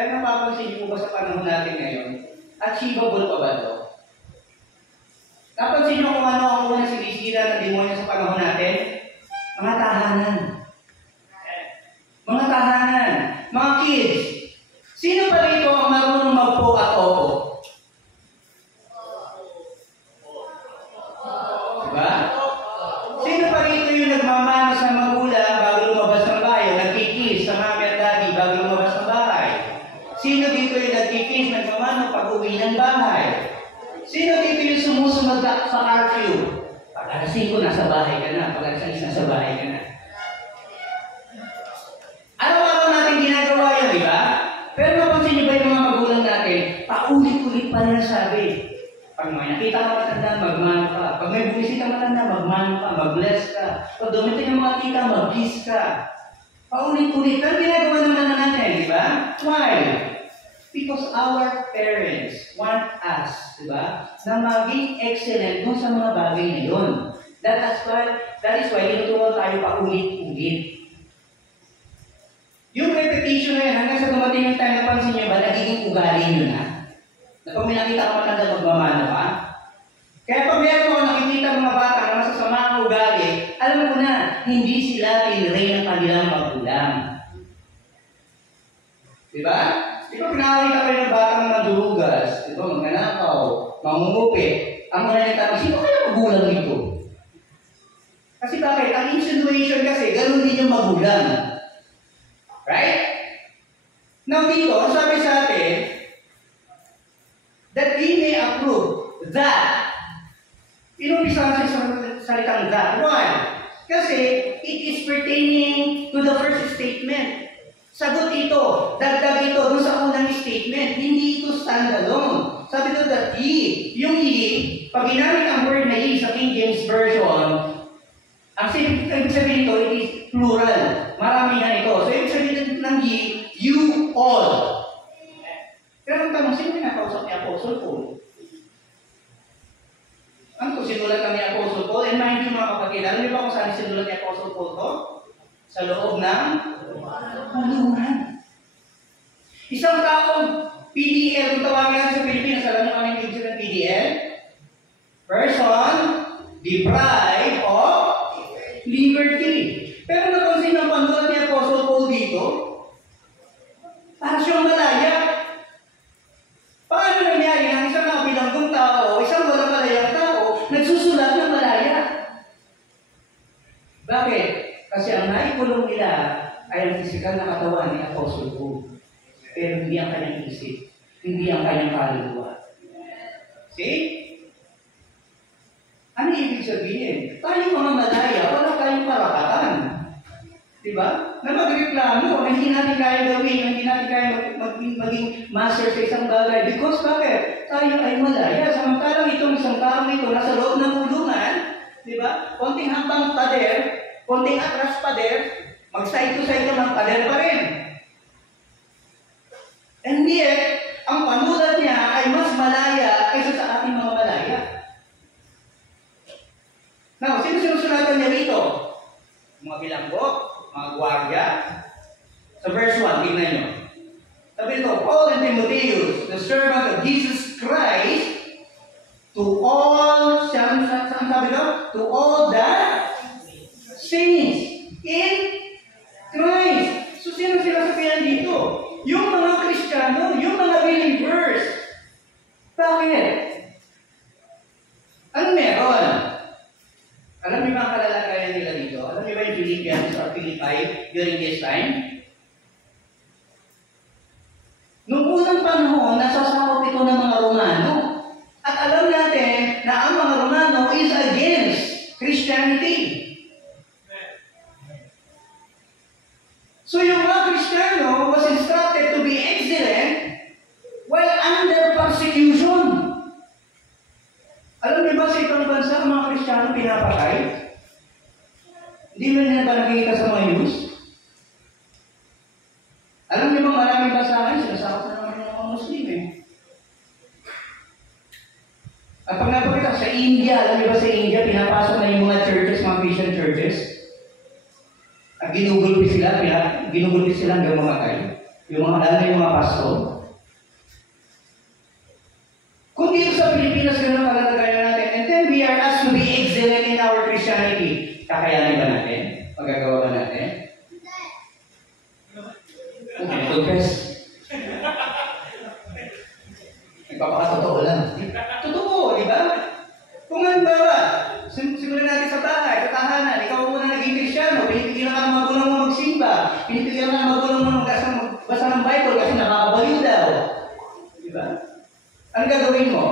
Pero napapansin niyo po ba sa panahon natin ngayon, achievable pa ba ito? Napansin niyo kung ano ang unang sinisira ng demonyo sa panahon natin? Mga tahanan. Mga tahanan. Mga kids. Sino pa rito ang marunong magpo at opo? Diba? Sino pa rito yung nagmamano sa magulang bago lumabas ng bahay? Nagkikis sa mami at daddy bago lumabas ng bahay? Sino dito yung nagkikis, nagmamano pag uwi ng bahay? Sino dito yung sumusunod sa curfew? Pag alas 5, nasa bahay ka na. Pag alas 6, nasa bahay ka na. Araw-araw natin ginagawa yan, di ba? Pero napansin niyo ba yung mga magulang natin, paulit-ulit pa rin nasabi. Pag may nakita ka matanda, magmano ka. Pag may bumisita matanda, magmano ka, mag-bless ka. Pag dumitin ng mga tita, mag-kiss ka. Paulit-ulit. Pero ginagawa naman na natin, di ba? Why? Because our parents want us, di ba, na maging excellent dun sa mga bagay na yun. That is why tinuturuan tayo paulit-ulit. Yung repetition na yan, hanggang sa dumating yung time, napansin nyo ba, nagiging ugali nyo na? Na pag may nakita ka matanda, magmamano ka? Kaya pag meron ko nakikita mga bata na masasama ang ugali, alam mo na, hindi sila tinray ng kanilang magulang. Diba? Di ba pinakakita kayo ng batang madurugas, di ba, magnanakaw, mangungupit, ang mga nagtanong, sino kaya magulang dito? Kasi bakit? Ang insinuation kasi, ganun din yung magulang. Right? Now dito, sabi sa atin, that we may approve that. Inumpisa sa salitang that. Why? Kasi it is pertaining to the first statement. Sagot ito, dagdag ito dun sa unang statement. Hindi ito standalone. Sabi ito that ye. Yung ye, pag ginamit ang word na ye sa King James Version, ang ibig sabihin ito, it is plural. Maramihan ito. So, ibig sabihin ng ye, you all. Pero ang tanong, sino pinakausap ni Apostle Paul? Ano ito? Sinulat kami ni Apostle Paul? And mind you mga kapatid, alam niyo ba kung saan sinulat ni Apostle Paul to? Sa loob ng kulungan. Isang taong PDL, kung tawagin natin sa Pilipinas, alam niyo kami yung ibig ng PDL? Person deprived of liberty. Pero napansin ang panulat ni Apostle Paul dito, para siyang malaya. Paano nangyari ang isang nabilanggong tao, isang walang malayang tao, nagsusulat ng malaya? Bakit? Kasi ang naikulong nila ay ang pisikal na katawan ni Apostle Paul. Pero hindi ang kanyang isip, hindi ang kanyang kaluluwa. See? Ano ibig sabihin? Tayo mga malaya, wala tayong karapatan. Diba? Na magreklamo, na hindi natin kaya gawin, hindi natin kaya maging master sa isang bagay. Because bakit? Tayo ay malaya. Samantalang itong isang taong ito, nasa loob ng kulungan, diba? Konting hambang pader, konting atras pader, mag-side-to-side ng pader pa rin. And yet, ang panulat niya ay mas malaya kaysa sa ating mga malaya. Now, sino sinusulatan niya rito? Mga bilanggo, mga gwardiya. Sa verse 1, tingnan nyo. Sabi ito, Paul and Timotheus, the servant of Jesus Christ, to all, saan sabi ito? To all the saints in Christ. So, sino sila sabihan dito? Yung mga Kristiyano, yung mga believers. Bakit? Ano meron? Alam niyo ba ang kalalagayan nila dito? Alam niyo ba yung Philippians or Philippi during this time? Noong unang panahon, nasasakop ito ng mga Romano. At alam natin na ang mga Romano is against Christianity. So yung mga Kristiyano was instructed to be excellent while under persecution. Alam niyo ba sa ibang bansa ang mga Kristiyano pinapatay? Hindi mo nila ba nakikita sa mga news? Alam niyo ba maraming basahan, sinasakot na naman ng mga Muslim eh. At pag napakita sa India, alam niyo ba sa India, pinapasok na yung mga churches, mga Christian churches? At ginugulpi sila hanggang mamatay. Lalo yung mga pastor. Kung dito sa Pilipinas, gano'n kalagayan natin, and then we are asked to be excellent in our Christianity. Kakayanin ba natin? Magagawa ba natin? Confess. Nagpapakatotoo lang. Totoo, di ba? Kung halimbawa, simulan natin sa bahay, sa tahanan, ikaw muna naging Kristyano, pinipigilan ka ng magulang mo magsimba, pinipigilan ka ng magulang mo magbasa ng Bible kasi nakakabaliw daw. Di ba? Ano gagawin mo?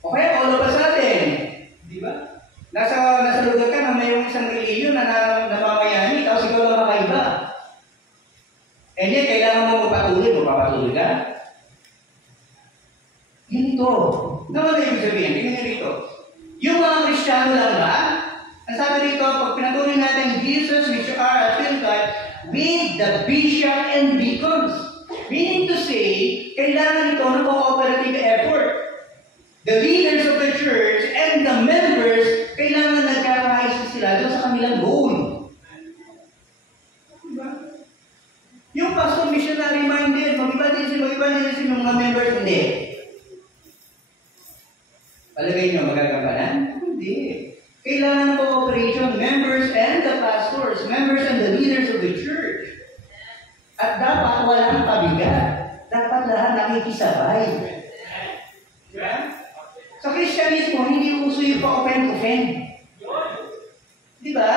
O kaya, all of a sudden, di ba? Nasa lugar ka na mayroong isang reliyon na namamayani, tapos ikaw lang makaiba. And yet, kailangan mo magpapatuloy ka? Ganito. Naman na ibig sabihin, tingnan niyo rito. Yung mga Kristiyano lang ba? Ang sabi rito, pag pinatuloy natin, Jesus which are at Philippi with the bishop and deacons. Meaning to say, kailangan ito ng cooperative effort. The leaders of the church and the members, kailangan nagkakaisa sila doon sa kanilang goal. Diba? Yung pastor missionary minded, mag-iba din yung mga members, hindi. Palagay nyo, magagampanan? Hindi. Kailangan ng cooperation, members and the pastors, members and the leaders of the church. At dapat walang pabigat. Dapat lahat nakikisabay. Diba? Sa Kristyanismo, hindi uso yung pa-offend. Diba?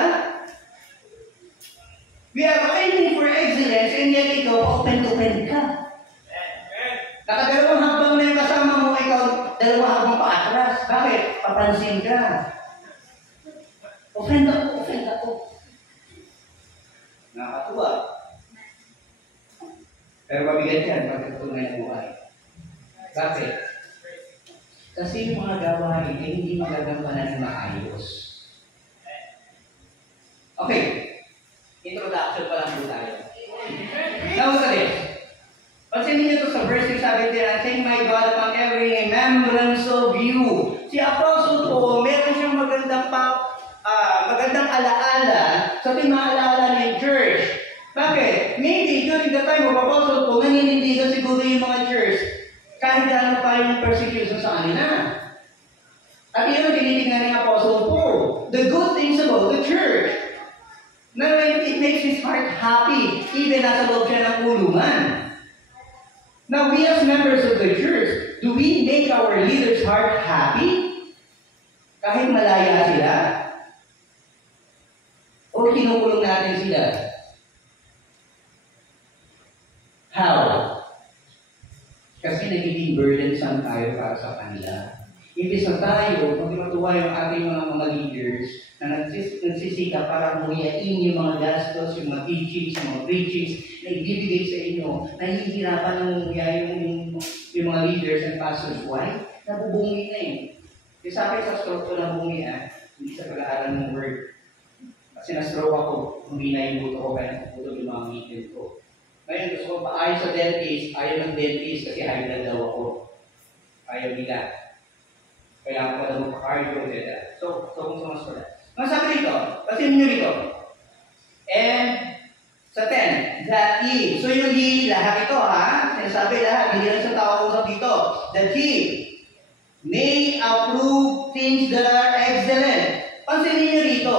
We are aiming for excellence and yet ikaw pa-offend ka. Nakadalawang habang na yung kasama mo, ikaw dalawang habang paatras. Bakit? Papansin ka. Offend ako. Nakakatuwa. Pero mabigat yan pagkatunay ng buhay. Bakit? Kasi yung mga gawain ay hindi magagampanan ng maayos. Okay. Introduction pa lang po tayo. Now sa this. Pansinin niyo ito sa verse 6, sabi din, "Thank my God upon every remembrance of you." Si Apostle Paul, meron siyang magandang alaala sa tinaalala ng church. Bakit? Maybe during the time of Apostle Paul, naninindigan siguro yung mga church kahit gaano pa yung persecution sa kanila. At yun ang tinitingnan ng Apostle Paul. The good things about the church. Na it makes his heart happy, even nasa loob siya ng kulungan. Now, we as members of the church, do we make our leaders' heart happy? Kahit malaya sila? O kinukulong natin sila? How? Kasi nagiging burdensome tayo para sa kanila. Imbis na tayo, magmatuwa yung ating mga leaders na nagsisika para muyain yung mga gastos, yung mga teachings, yung mga preachings na ibibigay sa inyo. Nahihirapan ng muyain yung mga leaders and pastors. Why? Nabubungi na eh. Kasi sa akin sa stroke ko nabungi hindi sa pag-aaral ng word. Kasi na-stroke ako, humina yung buto ko, kaya napuputol yung mga ngipin ko. Ngayon, gusto ko pa ayaw sa dentist, ayaw ng dentist kasi high blood daw ako. Ayaw nila. Kailangan ko daw mag-cardio, etc. So kung sumasunod. Ang sabi rito, pasin nyo rito. And sa 10, that ye. So yung ye, lahat ito sinasabi lahat, hindi lang sa tao usap dito. That ye may approve things that are excellent. Pansinin nyo rito.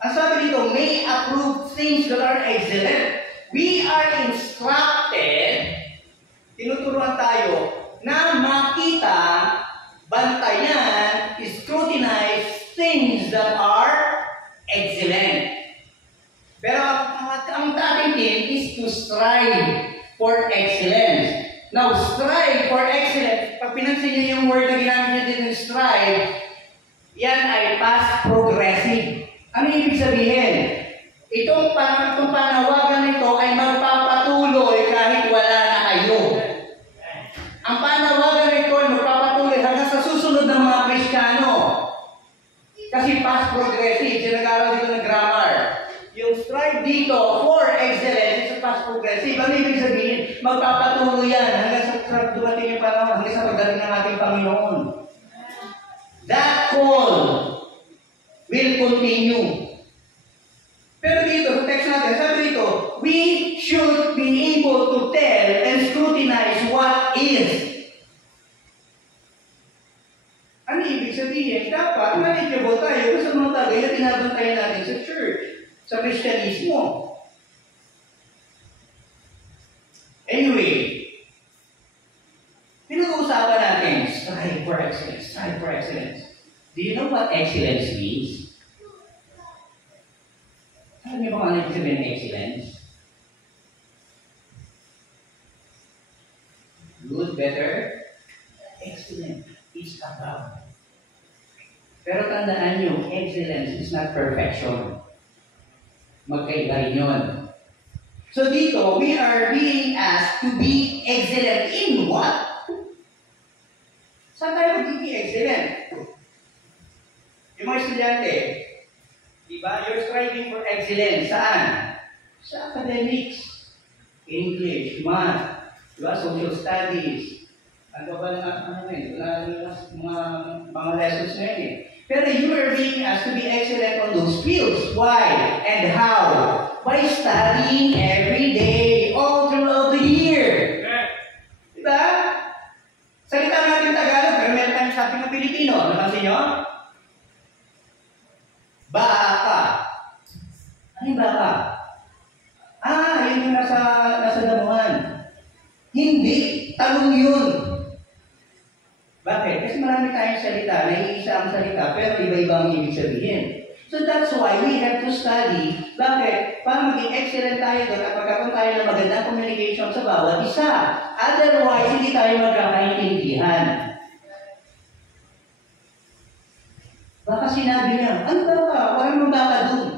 Ang sabi dito, may approve things that are excellent. We are instructed, tinuturuan tayo, na makita, bantayan, scrutinize things that are excellent. Pero ang ating team is to strive for excellence. Now, strive for excellence, pag pinansin niyo yung word na ginamit niyo din, strive, yan ay past progressive. Ano ibig sabihin? Itong panawagan nito ay magpapatuloy kahit wala na kayo. Ang panawagan nito ay magpapatuloy hanggang sa susunod ng mga Kristiyano. Kasi past progressive, sinag-aral dito ng grammar. Yung strive dito for excellence is past progressive. Ano ibig sabihin? Magpapatuloy yan hanggang sa dumating yung panahon, hanggang sa pagdating ng ating Panginoon. That call will continue. Pero dito, sa text natin, sabi dito, we to tell and scrutinize what is. Ano ibig sabihin? Dapat knowledgeable tayo sa mga bagay na binabantayan natin sa church, sa Kristyanismo. Anyway, pinag-uusapan natin, strive for excellence, strive for excellence. Do you know what excellence means? Alam niyo ba kung ano ibig sabihin ng excellence? Good, better, excellent. It's above. Pero tandaan nyo, excellence is not perfection. Magkaiba rin yun. So dito, we are being asked to be excellent in what? Saan tayo magiging excellent? Yung mga estudyante, diba? You're striving for excellence. Saan? Sa academics. English, math, diba? Social studies. Ano ba mga lessons na yun eh. Pero you are being asked to be excellent on those fields. Why? And how? By studying every day, all throughout the year. Diba? Salita natin Tagalog, pero meron tayong sabi ng Pilipino. Napansin nyo? Baka. Ano yung baka? Yun yung nasa damuhan. Hindi. Talong yun. Bakit? Kasi marami tayong salita, naiisa ang salita, pero iba-iba ang ibig sabihin. So that's why we have to study. Bakit? Para maging excellent tayo doon at magkakaroon tayo ng magandang communication sa bawat isa. Otherwise, hindi tayo magkakaintindihan. Baka sinabi niya, ano ba? Walang mabaka doon.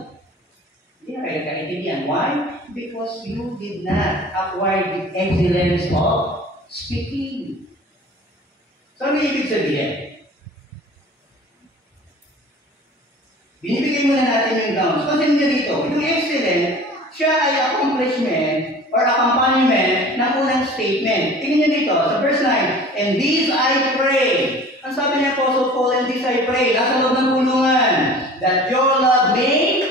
Hindi na kayo nagkaintindihan. Why? Because you did not acquire the excellence of speaking. So, ano ibig sabihin? Binibigay muna natin yung grounds. Kasi nyo dito, yung excellent, siya ay accomplishment or accompaniment ng unang statement. Tingnan nyo dito, sa verse 9, and this I pray. Ang sabi niya Apostle Paul, and this I pray, nasa loob ng kulungan, that your love may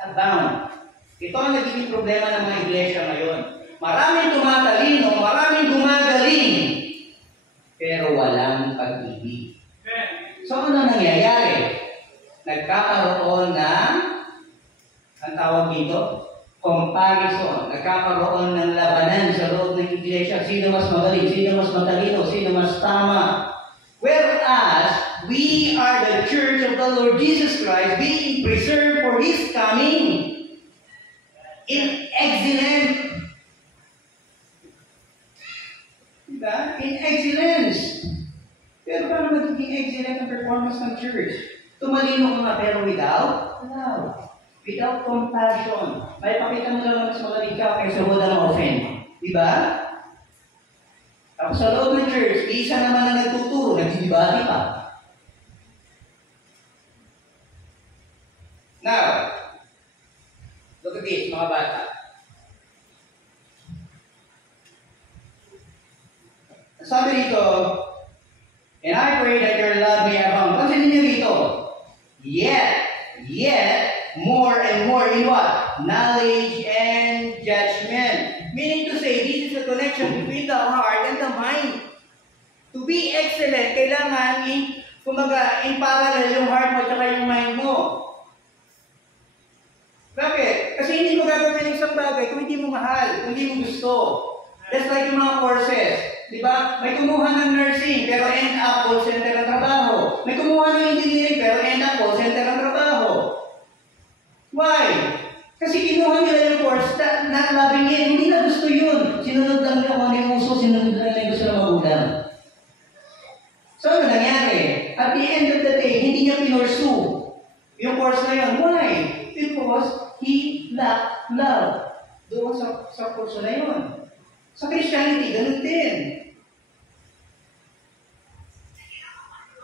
abound. Ito ang nagiging problema ng mga iglesia ngayon. Maraming tumatalino, maraming gumagaling, pero walang pag-ibig. So ano nangyayari? Nagkakaroon ng, ang tawag dito, comparison. Nagkakaroon ng labanan sa loob ng iglesia. Sino mas magaling? Sino mas matalino? Sino mas tama? Whereas, we are the church of the Lord Jesus Christ being preserved for His coming in excellent. Diba? In excellence. Pero paano magiging excellent ang performance ng church? Tumalino ka nga pero without love. Without compassion. May pakita mo lang mas magaling ka kaysa wala ng offend. Diba? Tapos sa loob ng church, isa naman na nagtuturo, nagdidibati pa. Now, look at this, mga bata. Sabi dito, and I pray that your love may abound. Pansinin niyo dito, yet, more and more in what? Knowledge and judgment. Meaning to say, this is a connection between the heart and the mind. To be excellent, kailangan in parallel yung heart mo at yung mind mo. Bakit? Kasi hindi mo gagawin yung isang bagay kung hindi mo mahal, kung hindi mo gusto. That's like yung mga courses. Diba? May kumuha ng nursing, pero end up call center ang trabaho. May kumuha ng engineering, pero end up call center ang trabaho. Why? Kasi kinuha nila yung course, not loving it. Hindi na gusto yun. Sinunod lang nila kung ano yung uso, sinunod lang nila yung gusto ng magulang. So, ano nangyari? At the end of the day, hindi niya pinursue yung course na yun. Why? Because he lacked love. Doon sa kurso na yun. Sa Christianity, ganun din.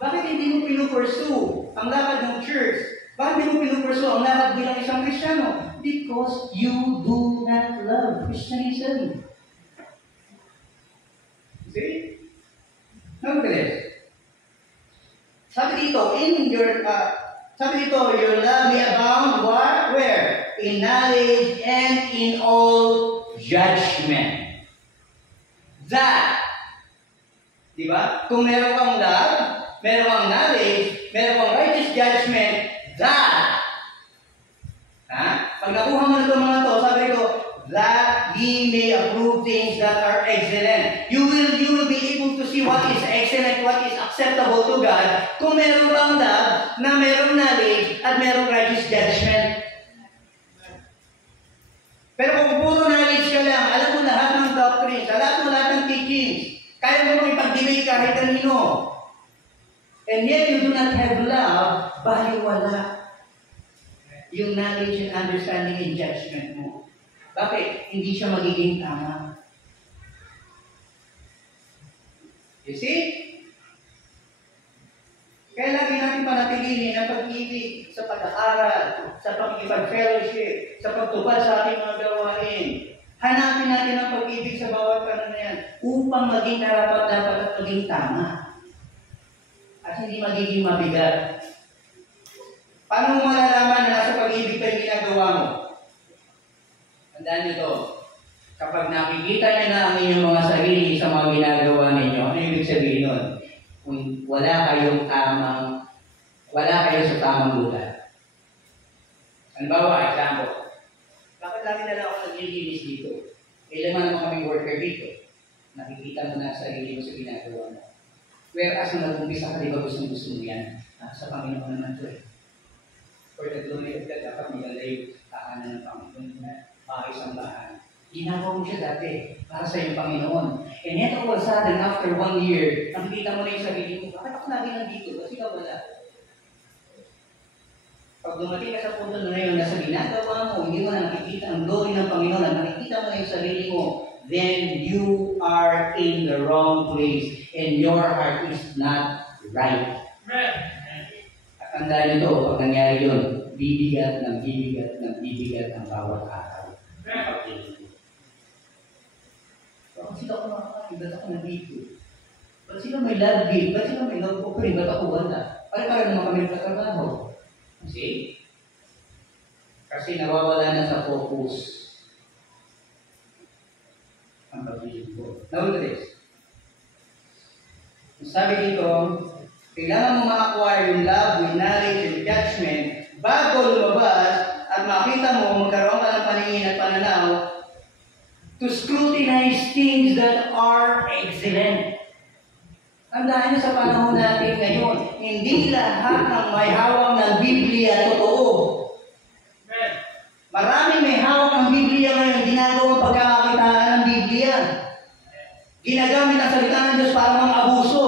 Bakit hindi mo pinupursue ang lakad ng church? Bakit hindi mo pinupursue ang lakad bilang isang Kristiyano? Because you do not love Christianism. See? Look at this. Sabi dito, your love may abound, where? In knowledge and in all judgment. that. Di ba? Kung meron kang love, meron kang knowledge, meron kang righteous judgment, that. Pag nakuha mo na itong mga to, sabi ko, that ye may approve things that are excellent. You will be able to see what is excellent, what is acceptable to God, kung meron kang love, na merong knowledge, at merong righteous judgment. Pero kung puro knowledge ka lang, alam mo lahat ng doctrines, alam mo lahat ng teachings, kaya mo makipag-debate kahit kanino. And yet you do not have love, baliwala yung knowledge and understanding and judgment mo. Bakit? Hindi siya magiging tama. You see? Kaya lagi natin panatilinin ang pag-ibig sa pag-aaral, sa pag-fellowship, sa pagtupad sa ating mga gawain. Hanapin natin ang pag-ibig sa bawat kanan na yan upang maging narapat-dapat at maging tama. At hindi magiging mabigat. Paano mo malalaman na nasa pag-ibig pa yung ginagawa mo? Tandaan nyo to. Kapag nakikita nyo na ang inyong mga sarili sa mga ginagawa ninyo, ano ibig sabihin nun? Kung wala kayo sa tamang lugar. Halimbawa, example. Bakit lagi na lang ako naglilinis dito? Kailan naman kaming worker dito? Nakikita mo na sa sarili mo sa ginagawa mo. Whereas nung nag-umpisa ka, di ba gusto mo yan? Sa Panginoon naman ito eh. For the glory of God, dapat nilalay tahanan ng Panginoon na maayos ang bahan. Ginagawa mo siya dati para sa iyong Panginoon. And yet all of a sudden, after 1 year, nakikita mo na yung sarili mo, bakit ako lagi nandito? Kasi ka wala. Pag dumating ka sa punto na ngayon na sa ginagawa mo, hindi mo na nakikita ang glory ng Panginoon, na nakikita mo na yung sarili mo, then you are in the wrong place and your heart is not right. At tandaan nito, pag nangyari yun, bibigat ng bibigat ng bibigat ang bawat araw. Bakit sila ako makakain? Ba't ako nandito? Ba't sila may love gift? Ba't sila may love offering? Ba't ako wala? Para naman kami nagtatrabaho. See? Kasi nawawala na sa focus ang pag-ibig ko. Now look at this. Sabi dito, kailangan mo ma-acquire yung love, yung knowledge, yung judgment bago lumabas at makita mo, magkaroon ka ng paningin at pananaw to scrutinize things that are excellent. Tandaan niyo sa panahon natin ngayon, hindi lahat ng may hawak ng Biblia totoo. Maraming may hawak ng Biblia ngayon, ginagawang pagkakakitaan ng Biblia. Ginagamit ang salita ng Diyos para mga abuso.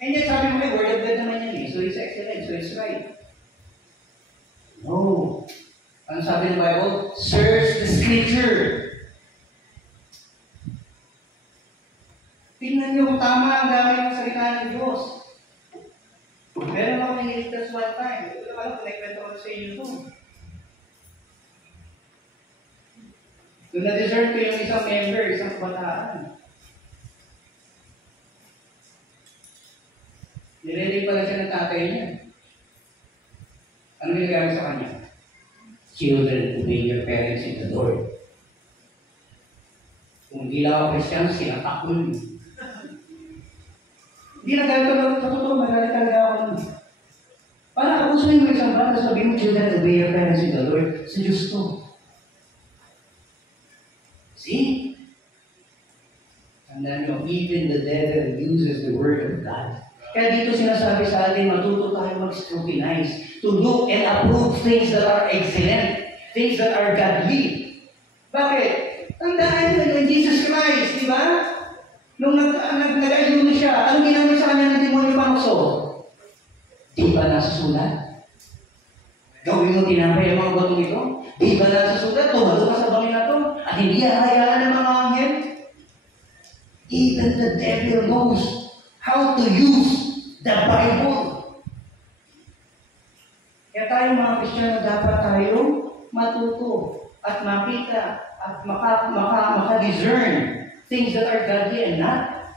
And yet sabi mo, word of God naman yan eh. So it's excellent, so it's right. No. Ano sabi ng Bible? Search the Scripture. Tingnan niyo kung tama ang gamit ng salita ng Diyos. Meron ako nililigtas one time. Ito na alam, connect ko sa inyo ito. Doon na-deserve ko yung isang member, isang kabataan. Nililay pala siya ng tatay niya. Ano ginagamit sa kanya? Children, obey your parents in the Lord. Kung hindi lang ako Christian, sinatak ko yun. Hindi nagalit ko sa totoo, magalit talaga ako nun. Para abusuin mo isang bata, sabihin mo, children, obey your parents in the Lord. Sa Diyos to. See? Tandaan nyo, even the devil uses the word of God. Kaya dito sinasabi sa atin, matuto tayo mag-scrutinize, to look and approve things that are excellent, things that are godly. Bakit? Tandaan nyo yung Jesus Christ, di ba? Nung nag-ayuno siya, anong ginamit sa kanya ng demonyo pangso? Di ba nasa sulat? Gawin mo tinapay ang mga batong ito? Di ba nasa sulat? Tumalo ka sa bangin na ito? At hindi hahayaan ng mga anghel? Even the devil knows how to use the Bible. Kaya tayo mga Kristiyano, dapat tayo matuto at makita at maka-discern things that are godly and not.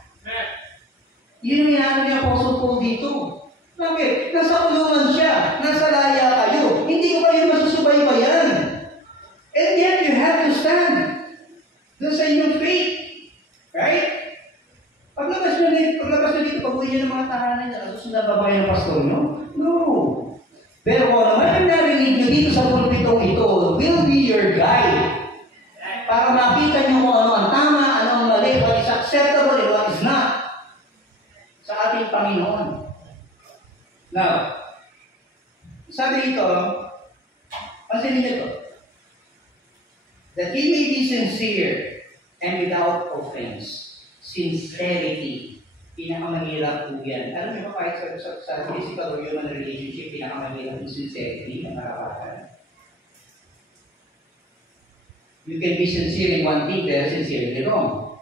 Yun yung inaano ni Apostle Paul dito. Bakit? Nasa kulungan siya, nasa laya kayo. Hindi ko kayo masusubaybayan. And yet you have to ba kayo ng pastor nyo? No. Pero kung naman yung narinig nyo dito sa pulpitong ito, will be your guide. Para makita nyo kung ano ang tama, ano ang mali, what is acceptable, and what is not. Sa ating Panginoon. Now, sabi ito, pansinin nyo ito, that he may be sincere and without offense. Sincerity. Pinakamahirap po yan. Alam niyo ba kahit sa physical or human relationship, pinakamahirap yung sincerity ng karapatan. You can be sincere in one thing, pero sincerely wrong.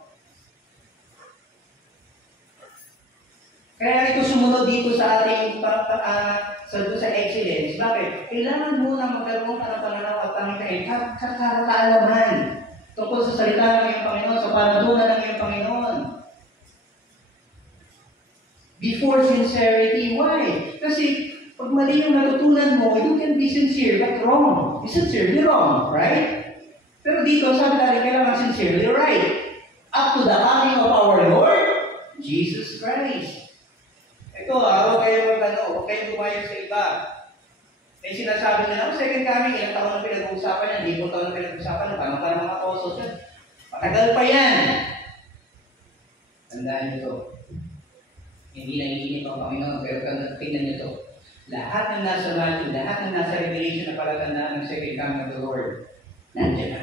Kaya ito sumunod dito sa ating sa excellence. Bakit? Kailangan muna magkaroon ka ng pananaw at pangikain sa kaalaman tungkol sa salita ng iyong Panginoon, sa panadunan ng iyong Panginoon. Before sincerity, why? Kasi pag mali yung natutunan mo, you can be sincere but wrong. Be sincerely wrong, right? Pero dito, sabi natin, kailangan sincerely right. Up to the coming of our Lord, Jesus Christ. Ito, huwag kayo gumayo sa iba. May sinasabi nila, second coming, ilang taon na pinag-uusapan yan, hindi mo taon na pinag-uusapan yan, paano ka ng mga apostles yan? Matagal pa yan. Tandaan nyo ito. Hindi nangiinip ang Panginoon, pero tingnan nyo ito. Lahat ng nasa Matthew, lahat ng nasa Revelation na palatandaan ng second coming of the Lord, nandiyan na.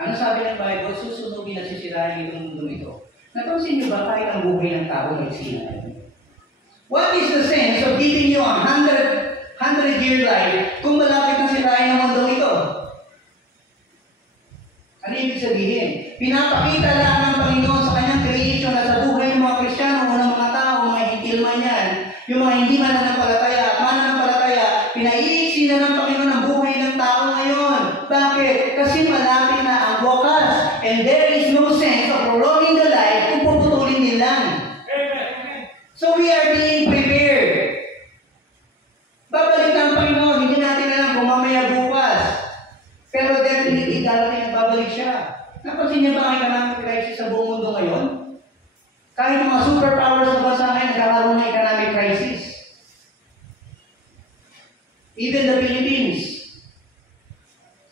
Ano sabi ng Bible? Susunugin at sisirahin itong mundo ito. Napansin niyo ba kahit ang buhay ng tao may sinahin? What is the sense of giving you 100-year life kung malapit na sirahin ang mundo ito? Ano ibig sabihin? Pinapakita lang ng Panginoon sa kanyang creation at sa buhay ng mga Kristiyano o ng mga tao, mga hintil man yan, yung mga hindi mananampalataya at mananampalataya, pinaiiksi na ng Panginoon ang buhay ng tao ngayon. Bakit? Kasi malapit na ang wakas. And there is no sense of prolonging the life kung puputulin din lang. So we are being prepared. Babalik na ang Panginoon, hindi natin alam kung mamaya bukas. Pero definitely darating at babalik siya. Napansin niyo ba ang economic crisis sa buong mundo ngayon? Kahit mga superpowers na bansa ngayon, nagkakaroon ng economic crisis. Even the Philippines.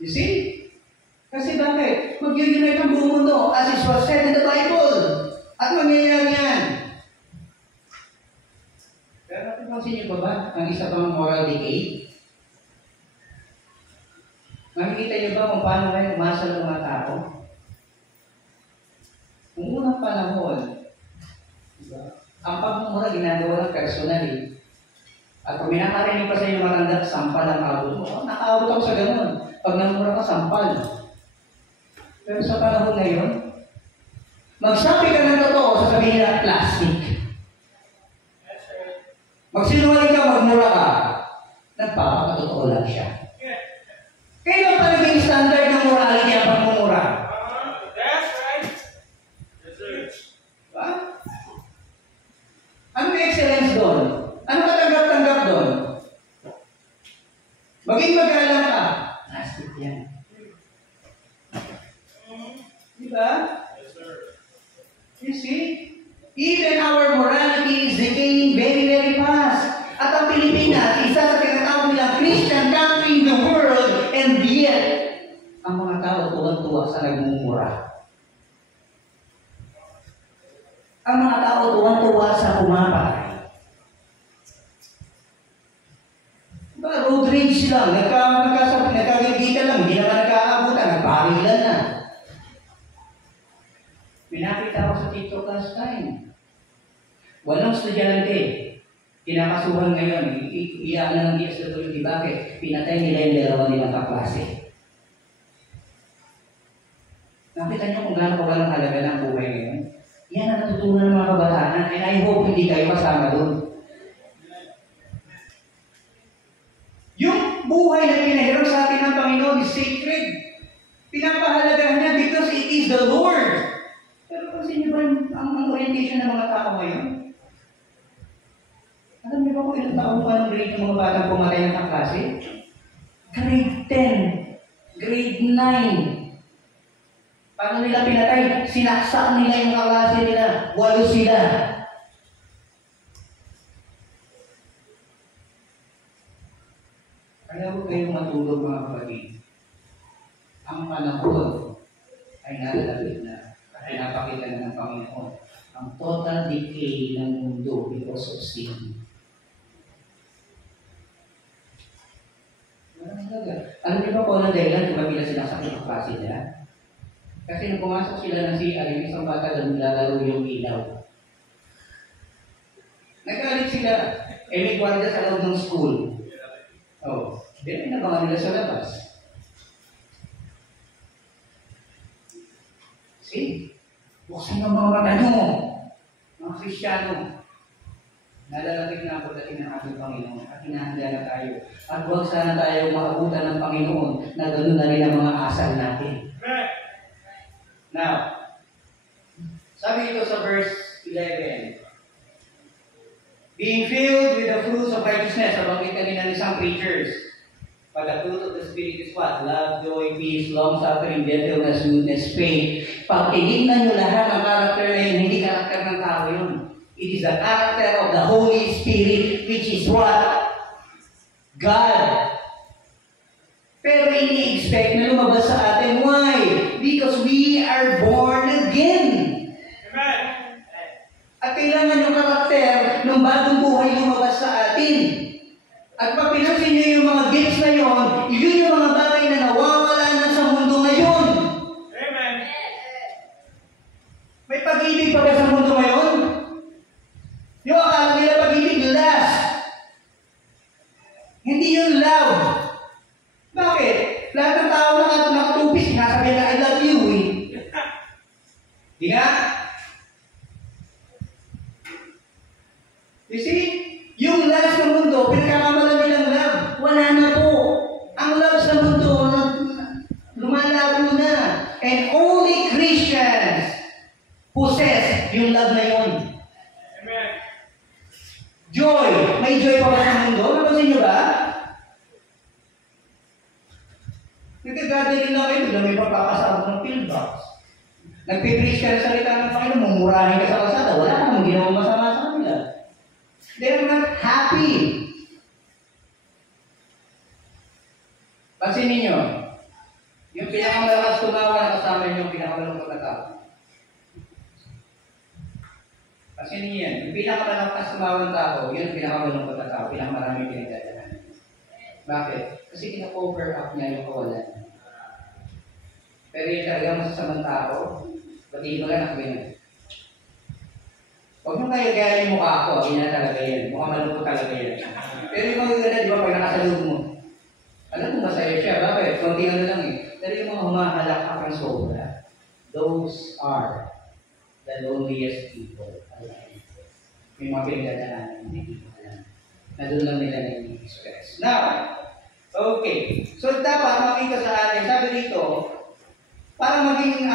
You see? Kasi bakit? Mag-unite ang buong mundo as it was said in the Bible. At mangyayari yan. Pero napansin niyo ba ang isa pang moral decay? Makikita niyo ba kung paano kayo umasa ng mga tao? Kung unang panahon, ang pagmumura ginagawa ng personally. At kung minakarinig pa sa inyo matanda, sampal ang abot mo. Nakaabot ako sa ganun. Pag namura ka, sampal. Pero sa panahon ngayon, magsabi ka ng totoo, sasabihin nila plastic. Magsinungaling ka, magmura ka, nagpapakatotoo lang siya. Kailan pa naging standard ng morality ang pagmumura? That's right. Yes, sir. Diba? Ano excellence doon? Ano katanggap-tanggap doon? Maging magalang ka. Plastic yan. Diba? Yes, sir. You see? Even our morality is decaying very, very fast. At ang Pilipinas, isa sa tinatawag nilang Christian country in the world, and yet, ang mga tao tuwang-tuwa sa nagmumura. Ang mga tao tuwang-tuwa sa pumapatay. Diba, road rage lang, nagkagagitan lang, hindi naman nagkaabutan, nagparilan na. Pinakita ako sa TikTok last time. Walang estudyante, kinakasuhan ngayon, iyan na ng DSWD, bakit? Pinatay nila yung dalawa nilang kaklase. Nakita niyo kung gaano walang halaga ng buhay ngayon? Yan ang natutunan ng mga kabataan, and I hope hindi kayo kasama doon. Yung buhay na pinahirap sa atin ng Panginoon is sacred. Pinapahalagahan niya because it is the Lord. Pero kasi niyo ba ang orientation ng mga tao ngayon? Alam niyo ba kung ilang taon pa ng grade ng mga batang pumatay ng kaklase? Grade 10, grade 9. Paano nila pinatay? Sinaksak nila yung kaklase nila. 8 sila. ang panahon ay nalalapit na at pinapakita na ng Panginoon ang total decay ng mundo because of sin. Alam niyo ba kung ano dahilan kung bakit sila sakit ang klase nila? Kasi nung pumasok sila ng CR, yung isang bata doon nilalaro yung ilaw. Nagalit sila. May gwardiya sa loob ng school. Oh, then inabangan nila sa labas. See? Buksan ang mga mata nyo, mga Kristiyano. Nalalapit na ang pagdating ng ating Panginoon at hinahanda na tayo. At huwag sana tayo maabutan ng Panginoon na ganoon na rin ang mga asal natin. Now, sabi ito sa verse 11, being filled with the fruits of righteousness, nabanggit kanina ng isang preachers. But the fruit of the Spirit is what? Love, joy, peace, long-suffering, gentleness, goodness, faith. Pag tinignan nyo lahat ng karakter na yun, hindi karakter ng tao yun. It is the character of the Holy Spirit, which is what? God. Pero ini-expect na lumabas sa atin. Why? Because we are born again. Amen. At kailangan yung karakter ng bagong buhay lumabas sa atin. At pag pinansin nyo yung mga gifts na yun, yun yung mga bagay na nawawala na sa mundo ngayon. Amen. May pag-ibig pa ba sa mundo ngayon? Yung akala nila pag-ibig last. Hindi yun love. Bakit? Lahat ng tao na nakatupis, sinasabi na I love you eh. Di nga? You see? Yung love sa mundo, pinagkakamalan nilang love. Wala na po. Ang love sa mundo, lumalabo na. And only Christians possess yung love na yun. Amen. Joy. May joy pa ba sa mundo? Napansin niyo ba? Nagkagathering lang kayo, doon may pagkakasama ng pillbox. Nagpipreach ka na salita ng Panginoon, mumurahin ka sa kalsada, wala namang ginawang masama sa kanila. They're not happy. Pansinin ninyo, yung pinakamalakas tumawa na kasama yung pinakamalungkot na tao. Pansinin niyo yan, yung pinakamalakas tumawa ng tao, yun yung pinakamalungkot na tao, pinakamaraming pinagdadaanan. Bakit? Kasi kina-cover up niya yung kawalan. Pero yung talagang masasamang tao, batiin mo lang ako yun. Huwag mo kayo gaya yung mukha ko, yun na talaga yan. Mukha malungkot talaga yan. Pero yung mga ganda, di ba, pag nakasalub mo, alam mo masaya siya, bakit? Kunti ano lang eh. Pero yung mga humahalakak ng sobra, those are the loneliest people alive. May mga pinagdadaanan, hindi ko alam. Na doon lang nila nag-express. Now, okay. So, dapat makita sa atin, sabi dito, para maging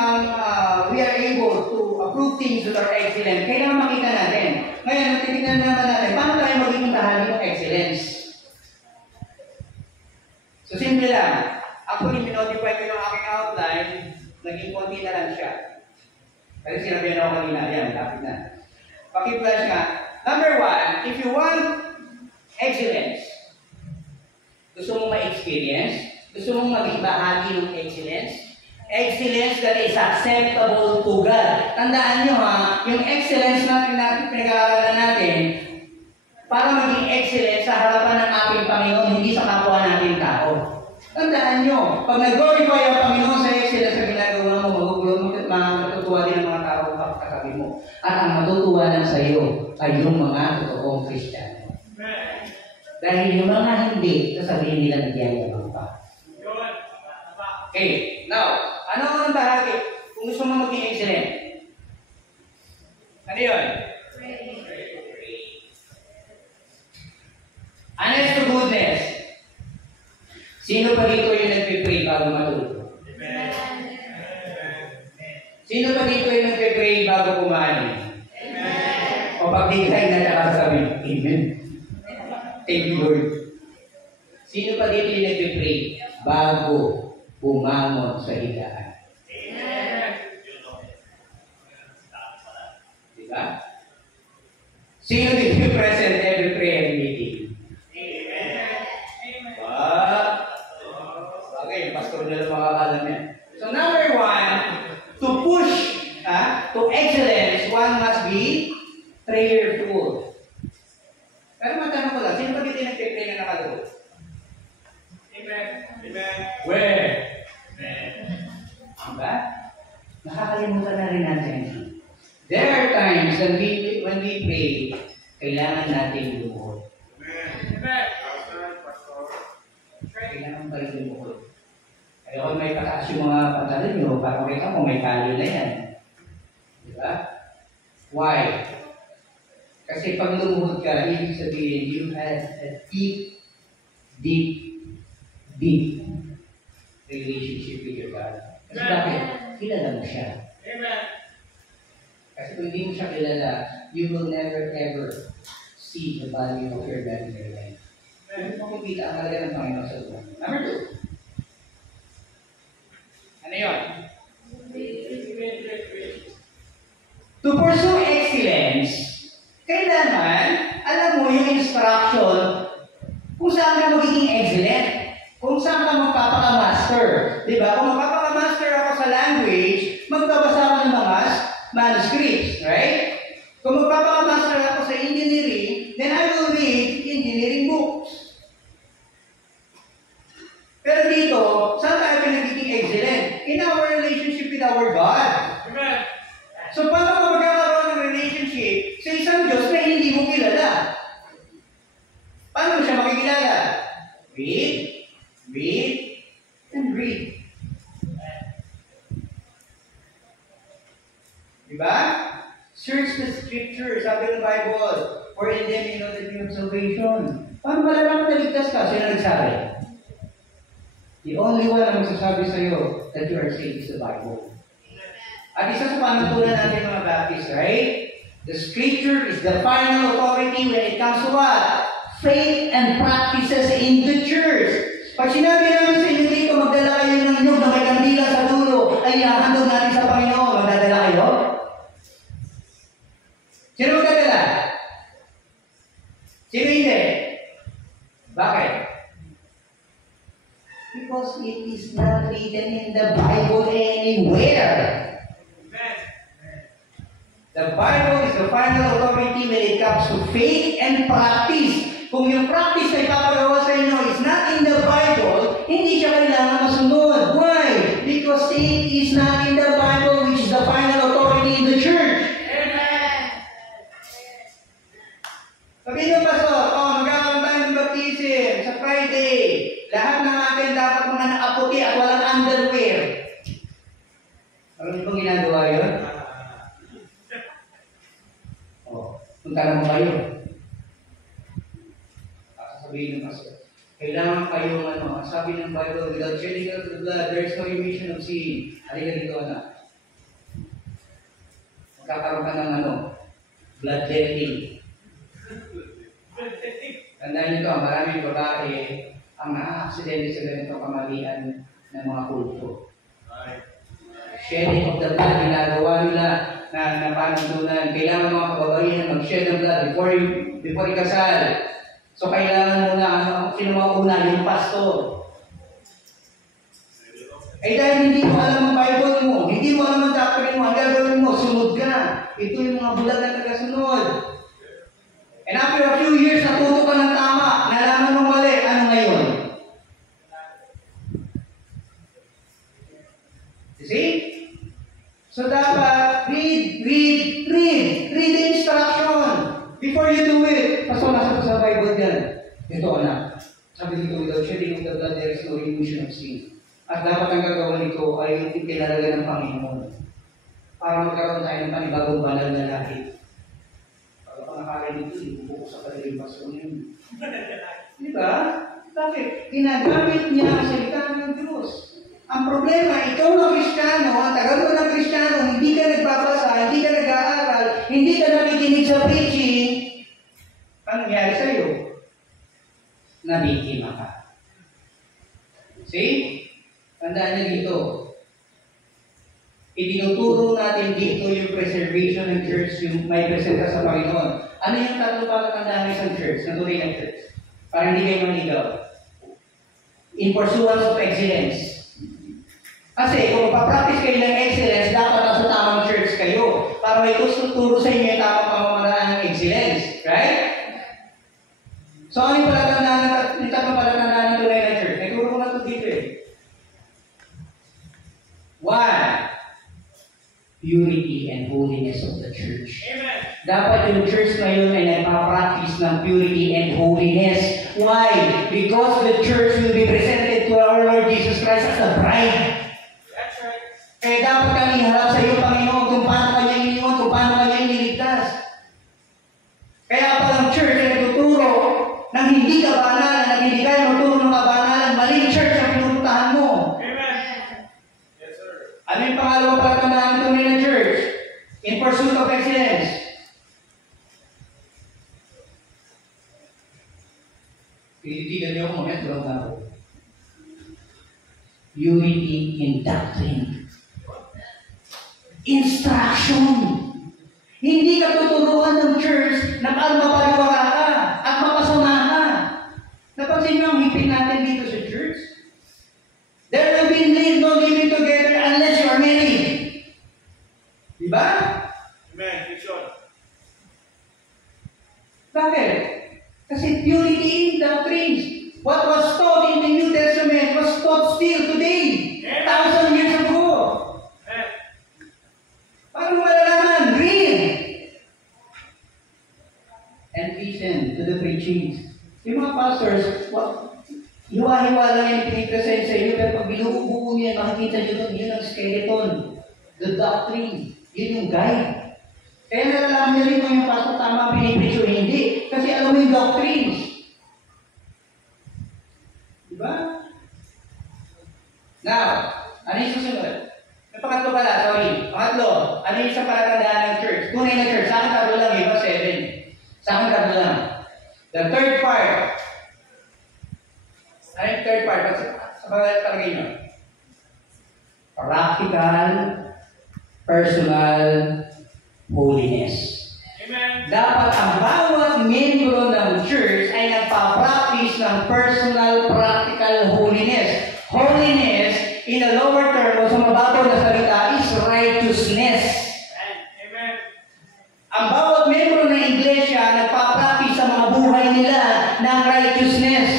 we are able to approve things that are excellent, kailangan makita natin. Ngayon, titignan naman natin, paano tayo magiging tahanin ng excellence? So, simple lang. Actually, minodify ko yung aking outline, naging konti na lang siya. Kasi sinabihan ako kanina, yan, lapit na. Paki-flash nga. Number 1, if you want excellence, gusto mong ma-experience, gusto mong maging bahagi ng excellence, excellence that is acceptable to God. Tandaan nyo ha, yung excellence natin pinag-aaralan natin, para maging excellence sa harapan ng ating Panginoon, hindi sa kapwa nating tao. Tandaan nyo, pag nag-glorify ang Panginoon sa excellence sa ginagawa mo, matutuwa din ang mga tao kakasabi mo. At ang matutuwa lang sa iyo ay yung mga totoong Kristiyano. Dahil yung mga hindi, sasabihin nila nagyayabang pa. Okay, now, ano ang bahagi kung gusto mo maging excellent? Ano yun? Honest to goodness. Sino pa dito yung nagpipray bago matulog? Sino pa dito yung nagpipray bago kumain? O pagbigay na nakasabi, Amen. Thank you, Lord. Sino pa dito yung nagpipray bago bumangon sa higaan? Diba? Sino dito yung present every prayer meeting? Okay, Pastor So, hindi na makakalam yan. So, number one, to push to excellence, one must be prayerful. Pero matanong ko lang, sino ba dito yung nagpipray na nakaloob? Amen. Amen. Where? Amen. Diba? Nakakalimutan na rin natin. There are times when we pray, kailangan natin lumuhod. Amen. Kailangan pa rin lumuhod. Kaya kung may pataas yung mga pantalon nyo, para makita mo, may kali na yan. Diba? Why? Kasi pag lumuhod ka, ibig sabihin, you have a deep, deep, deep relationship with your God. Kasi bakit? Kilala mo siya. Amen. Kasi kung hindi mo siya kilala, you will never ever see the value of your God in your life. Hindi mo makikita ang halaga ng Panginoon sa buwan. Number two. Ano yun? To pursue excellence, kailangan, alam mo yung instruction kung saan ka magiging excellent, kung saan ka magpapaka-master. Diba? Kung magpapaka-master ako sa language, magbabasa ako ng mga manuscripts, right? Kung magpapaka-master ako sa engineering, then I will read engineering books. Pero dito, saan tayo pinagiging excellent? In our relationship with our God. Amen. So, paano ka magkakaroon ng relationship sa isang Diyos na hindi mo kilala? Paano mo siya makikilala? Read, read, and read. Diba? Search the Scripture, sabi ng Bible, for in them you know the day of salvation. Paano malalaman na ligtas ka? Sino nagsabi? The only one na magsasabi sa'yo that you are saved is the Bible. At isa sa panatulan natin mga Baptists, right? The Scripture is the final authority when it comes to what? Faith and practices in the church. Pag sinabi naman sa inyo dito, magdala kayo ng nyug na may kandila sa dulo, ay ihahandog natin sa Panginoon. Magdadala kayo? Sino magdadala? Sino hindi? Bakit? Because it is not written in the Bible anywhere. The Bible is the final authority when it comes to faith and practice. Kung yung practice na ipapagawa sa inyo is not in the Bible, hindi siya kailangan masunod. Why? Because it is not in the Bible, which is the final authority in the church. Amen. Sabihin niyo, Pastor, magkakaroon tayo ng baptism sa Friday. Lahat ng atin dapat mga nakaputi at walang underwear. Alam niyo bang ginagawa yun? Punta naman kayo. Sasabihin ng pastor, kailangan kayong sabi ng Bible, without shedding of the blood, there is no remission of sin. Halika dito, anak. Magkakaroon ka ng bloodletting. Tandaan nyo ito, maraming babae ang na-aksidente sa ganitong kamalian ng mga kulto. Shedding of the blood, ginagawa nila na panuntunan. Kailangan mga kababaihan mag-shed ng blood before ikasal. So kailangan muna, sino mauna? Yung pastor. Eh dahil hindi mo alam ang Bible mo, hindi mo alam ang doctrine mo, ang gagawin mo, sunod ka. Ito yung mga bulag na tagasunod. And after a few years, natuto ka ng tama, nalaman mo mali, ano ngayon? You see? So dapat read the instruction before you do it. Pastor, nasa sa Bible yan. Ito anak. Sabi dito, without shedding of the blood, there is no remission of sin. At dapat ang gagawin nito ay itinalaga ng Panginoon. Para magkaroon tayo ng panibagong banal na lahi. Pag ako nakakain dito, ibubuko sa kanilang pastor yun. Di ba? Bakit? Ginagamit niya ang salita ng Diyos. Ang problema, ikaw na Kristiyano, ang tagal mo na Kristiyano, hindi ka nagbabasa, hindi ka nag-aaral, hindi ka nakikinig sa preaching, ano nangyari sa'yo? Nabiktima ka. See? Tandaan niyo dito. Itinuturo natin dito yung preservation ng church, yung may presenta sa Panginoon. Ano yung tatlo palatandaan ng isang church, na tunay ng church? Para hindi kayo manigaw. In pursuance of excellence. Kasi kung papractice kayo ng excellence, dapat nasa tamang church kayo para may turo sa inyo yung tamang pamamaraan ng excellence. Right? So, ano yung palatandaan ng palatandaan ng tunay na church? Nagturo ko na ito dito eh. 1. Purity and holiness of the church. Amen. Dapat yung church na yun ay nagpa-practice ng purity and holiness. Why? Because the church will be presented to our Lord Jesus Christ as a bride. That's right. Kaya dapat kang iharap sa iyo, Panginoon, kung paano kanya iniwan, kung paano kanya iniligtas. Kaya palang church ay nagtuturo ng hindi kabanalan, ng hindi kayo magturo ng kabanalan, maling church ang pinuntahan mo. Amen. Yes, sir. Ano yung pangalawang palatandaan ng tunay na church? In pursuit of excellence. Pinitigan niyo ako, mamaya tulong na ako. Unity in doctrine. Instruction. Hindi ka tuturuan ng church na mapariwara ka at mapasama ka. Napansin niyo ang hipin natin dito sa church? There will be no living together unless you are married. Diba? Amen. Vision. Bakit? Kasi purity in doctrines. What was taught in the New Testament was taught still today. 1,000 years ago. Amen. Paano malalaman? Read. And listen to the preachings. Yung mga pastors, hiwa-hiwa lang yung pinipresent sa inyo, pero pag binubuo niya, makikita nyo doon, yun ang skeleton. The doctrine. Yun yung guide. Kaya nalalaman niya rin kung yung pastor tama pinipreach o hindi. Kasi alam mo yung doctrines. Diba? Now, ano yung susunod? May pangatlo pala, sorry. Pangatlo, ano yung sa palatandaan ng church? Tunay na church. Sa akin tatlo lang, iba 7. Sa akin tatlo lang. The third part. Ano yung third part? Sa palagay nyo? Practical, personal, holiness. Amen. Dapat ang bawat membro ng church ay nagpa-practice ng personal, practical holiness. Holiness, in a lower term, o sa mababaw na salita, is righteousness. Amen. Ang bawat membro ng iglesia nagpa-practice sa mga buhay nila ng righteousness,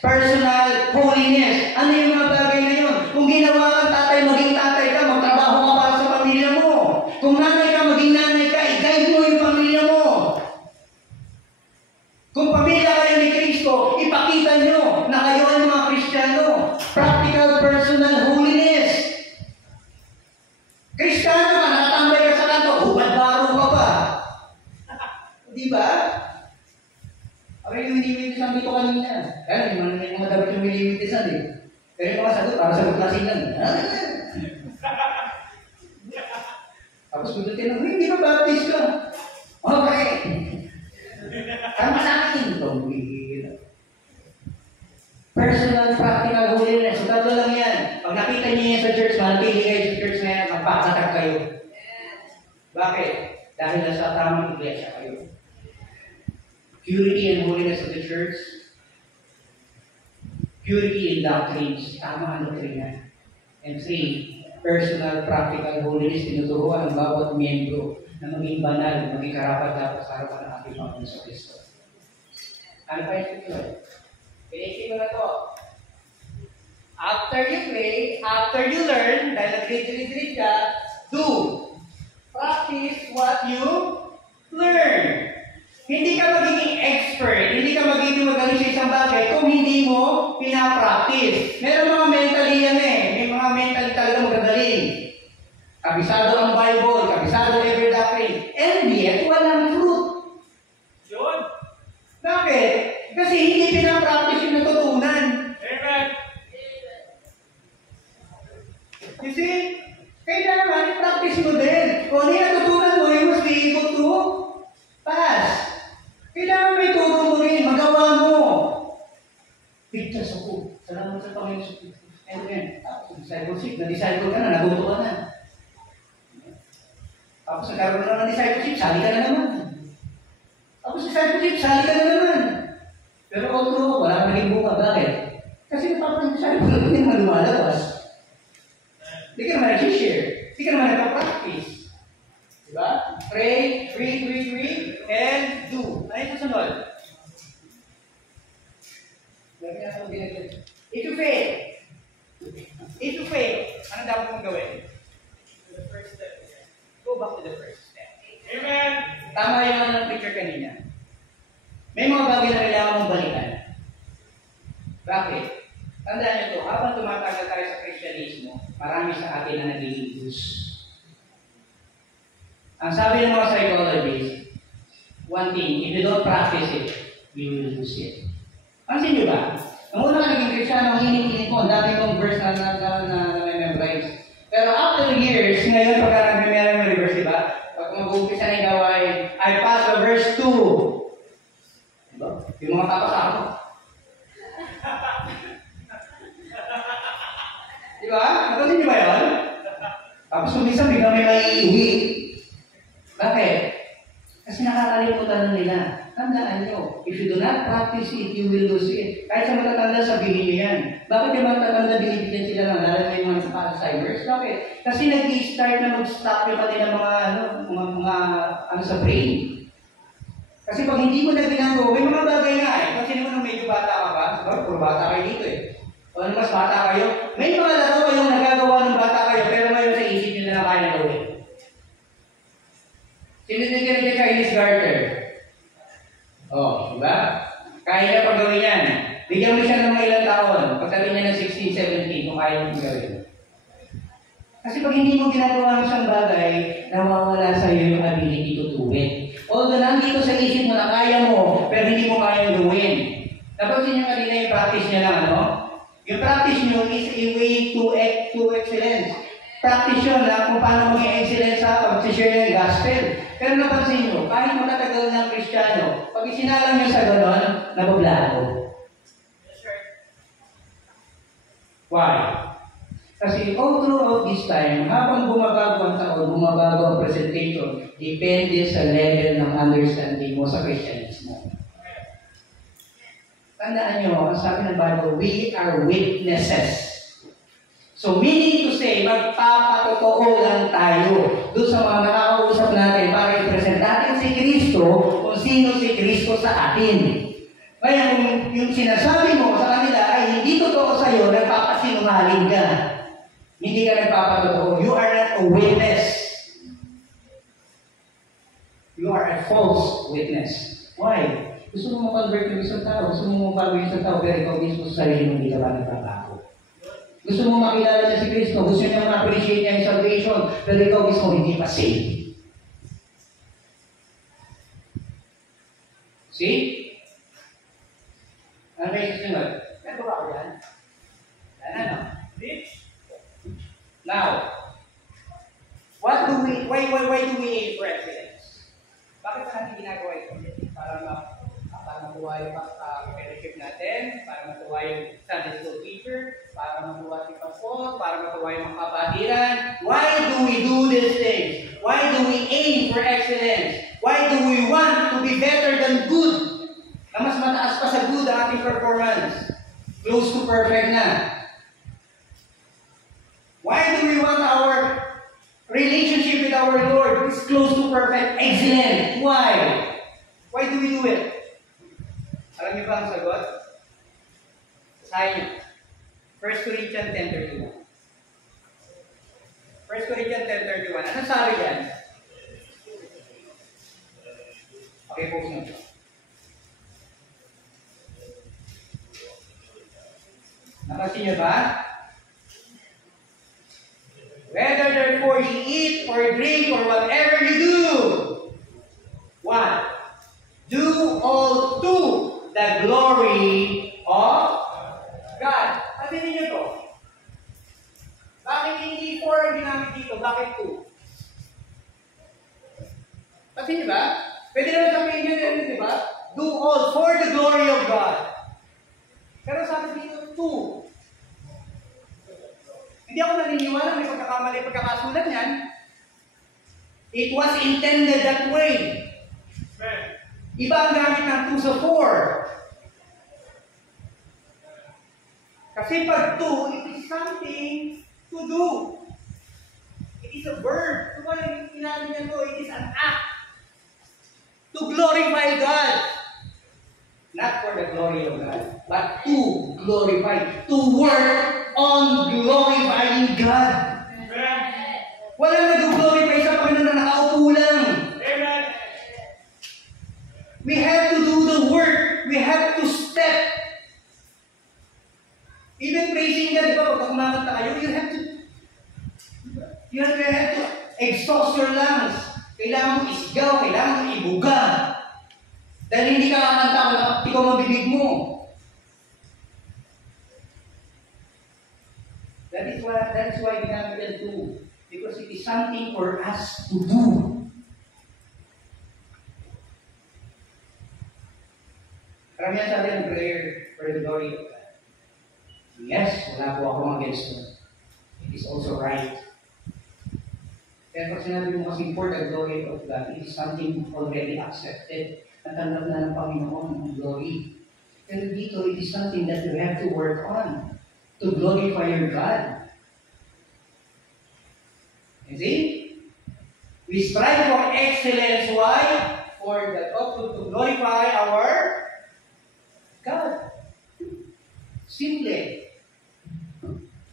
personal holiness. Ano yung mga bagay na yun? Kung ginawa kang tatay, maging tatay ka, magtrabaho ka para sa pamilya mo. Kung nanay ka, maging nanay ka, i-guide mo yung pamilya mo. Kung pamilya kayo ni Kristo, ipakita nyo na kayo ay mga Kristiyano. Practical, personal holiness. Kristiyano ka, nakatambay ka sa kanto, hubad-baro ka pa. Di ba? Ako yung minimitisan dito kanina. Kaya yung mga dapat yung minimitisan eh. Pero yung mga sagot, para sagot nasin lang. Tapos gudutin lang, hindi ka baptist ka. Okay. Tama sa akin. Personal, practical holiness. So, tatlo lang yan. Pag nakita niyo yan sa church, manatili kayo sa church na yan, magpakatag kayo. Bakit? Dahil nasa tamang iglesia kayo. Purity and holiness of the church. Purity in doctrines. Tama ang doktrina. And 3, personal, practical holiness. Tinuturuan ng bawat miyembro na maging banal, maging karapat dapat sa harapan ng ating Panginoon sa Kristo. Ano pa yung susunod? Pinisi mo na to. After you pray, after you learn, dahil nag-read ka, do. Practice what you learn. Hindi ka magiging expert, hindi ka magiging magaling sa isang bagay kung hindi mo pinapractice. Meron mga mentally yan eh. May mga mentally talaga magagaling. Kabisado ang Bible, kabisado every doctrine. And yet, walang fruit. Yun. Bakit? Kasi hindi pinapractice yung natutunan. Amen. You see? Kailangan i-practice mo din. Kung ano yung natutunan mo, you must be able to pass. Kailangan may turo mo rin, magawa mo. Pigtas ako. Salamat sa Panginoon sa Pigtas. Amen. Tapos discipleship, na-disciple ka na, naguto ka na. Tapos nagkaroon na ng discipleship, sali ka na naman. Tapos discipleship, sali ka na naman. Pero although wala ka naging bunga, bakit? Kasi napapag-disciple ka din malumalabas. Hindi ka naman nag-share. Hindi ka naman nag-practice. Diba? Pray, read, and do. Ano yung susunod? If you fail, ano dapat mong gawin? The first step. Go back to the first step. Amen. Tama yung ng picture kanina. May mga bagay na kailangan mong balikan. Bakit? Tandaan nyo ito, habang tumatagal tayo sa Kristyanismo, marami sa atin na nagiging Diyos. Ang sabi ng mga psychologists, one thing, if you don't practice it, you will lose it. Pansin nyo ba? Ang una ka naging Kristiyano, ang hining-hining ko, ang dami kong verse na may memorize. Pero after years, ngayon pagka nag-memorize, di ba? Pag mag-uumpisa na yung gawain, I pass the verse 2. Diba? Yung mga tapos ako. Diba? Napansin nyo ba yun? Tapos kumisa, bigla may maiiwi. Bakit? Kasi nakakalimutan na nila. Tandaan nyo, if you do not practice it, you will lose it. Kahit sa matatanda, sabihin nyo yan. Bakit yung matatanda binibigyan sila ng lalo na yung mga Alzheimer's? Bakit? Kasi nag-i-start na mag-stop yung pati ng mga sa brain. Kasi pag hindi mo na ginagawa, may mga bagay nga eh. Kasi naman nung medyo bata ka ba? Diba? Puro bata kayo dito eh. O ano mas bata kayo? May mga laro kayong nagagawa ng bata kayo, pero ngayon sa isip nyo na kaya gawin. Sinunod ka Chinese garter. Oh, diba? Kaya niya pag gawin yan. Bigyan mo siya ng mga ilang taon. Pagsabi niya ng 16, 17, kung kaya mo gawin. Kasi pag hindi mo ginagawa ng isang bagay, nawawala sa iyo yung ability to do it. Although nandito sa isip mo na kaya mo, pero hindi mo kaya gawin. Napansin niyo kanina yung practice niya lang, ano? Yung practice niyo is a way to excellence. Practice yun na kung paano maging excellence sa pag-share ng gospel. Pero napansin niyo, kahit matatagal ng Kristiyano, pag isinalang niyo sa gano'n, nabablago. Yes, sir. Why? Kasi all throughout this time, habang bumabago ang taon, bumabago ang presentation, depende sa level ng understanding mo sa Kristyanismo. Tandaan nyo, ang sabi ng Bible, we are witnesses. So meaning to say, magpapatotoo lang tayo doon sa mga nakakausap natin para i-present natin si Kristo kung sino si Kristo sa atin. Kaya kung yung sinasabi mo sa kanila ay hindi totoo sa iyo, nagpapasinungaling ka. Hindi ka nagpapatotoo. You are not a witness. You are a false witness. Why? Gusto mo ma-convert yung isang tao, gusto mo mabago yung isang tao, pero ikaw mismo sa sarili mo hindi ka ba nagbabago. Gusto mo makilala niya si Kristo, gusto niya ma-appreciate niya yung salvation, pero ikaw mismo hindi pa saved. See? Ano ba yung susunod? Ano ba ako yan? Ano? Now, why do we aim for excellence? Bakit pa natin ginagawa ito? Para matuwa yung fellowship natin, para matuwa yung Sunday school teacher, para matuwa si Pastor, para matuwa yung mga kapatiran. Why do we do these things? Why do we aim for excellence? Why do we want to be better than good? Na mas mataas pa sa good ang ating performance. Close to perfect na. Why do we want our relationship with our Lord is close to perfect? Excellent. Why? Why do we do it? Alam niyo ba ang sagot? Sasayin niyo. 1 Corinthians 10:31. 1 Corinthians 10:31. Anong sabi dyan? Okay, post nyo. Napansin niyo ba? Whether therefore you eat or drink or whatever you do, what? Do all to the glory of God. Sabihin niyo to. Bakit hindi for ang ginamit dito? Bakit to? Kasi di ba? Pwede naman sabihin niyo, di ba? Do all for the glory of God. Pero sabi dito, to. Hindi ako naniniwala, may pagkakasulat yan. It was intended that way. Iba ang gamit ng 2 sa 4. Kasi pag 2, it is something to do. is a verb. So, parang inamin niya to, it is an act to glorify God. Not for the glory of God, but to glorify, to work on glorifying God. Amen. Walang nag-glorify sa Panginoon na nakaupo lang. Amen. We have to do the work. We have to step. Even praising God, di ba? Pag kumakanta kayo, you have to exhaust your lungs. Kailangan mo isgaw, kailangan mo ibuga. Dahil hindi ka kakanta kung ikaw mabibig mo. That is why we have to do. Because it is something for us to do. Karamihan sa atin prayer for the glory of God. Yes, wala po akong against it. It is also right. Kaya pag sinabi mo kasi for the glory of God, it is something already accepted. Natanggap na ng Panginoon ang glory. Pero dito, it is something that you have to work on to glorify your God. You see? We strive for excellence. Why? To glorify our God. Simple.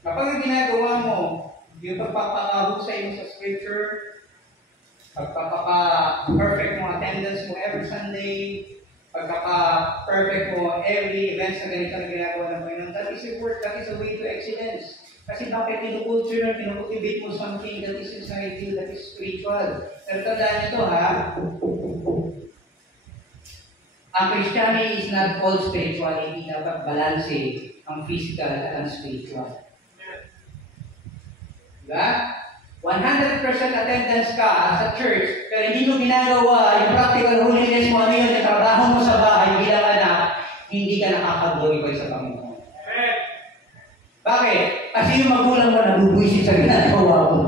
Kapag ginagawa mo, yung pagpapakahog sa iyo sa Scripture, pagpapaka-perfect mo attendance mo every Sunday, pagpapaka-perfect mo every event sa ganito na ginagawa ng Panginoon, that is a work, that is a way to excellence. Kasi bakit kinukulture na, kinukultivate mo something that is inside you, that is spiritual. Pero tandaan nito ha, ang Christianity is not all spirituality, dapat balanse ang physical at ang spiritual. Diba? 100% attendance ka sa church, pero hindi mo ginagawa yung practical holiness mo, ano yun, yung trabaho mo sa bahay bilang anak, hindi ka nakaka-glorify sa Panginoon. Bakit? Kasi yung magulang mo nabubuisit sa ginagawa mo.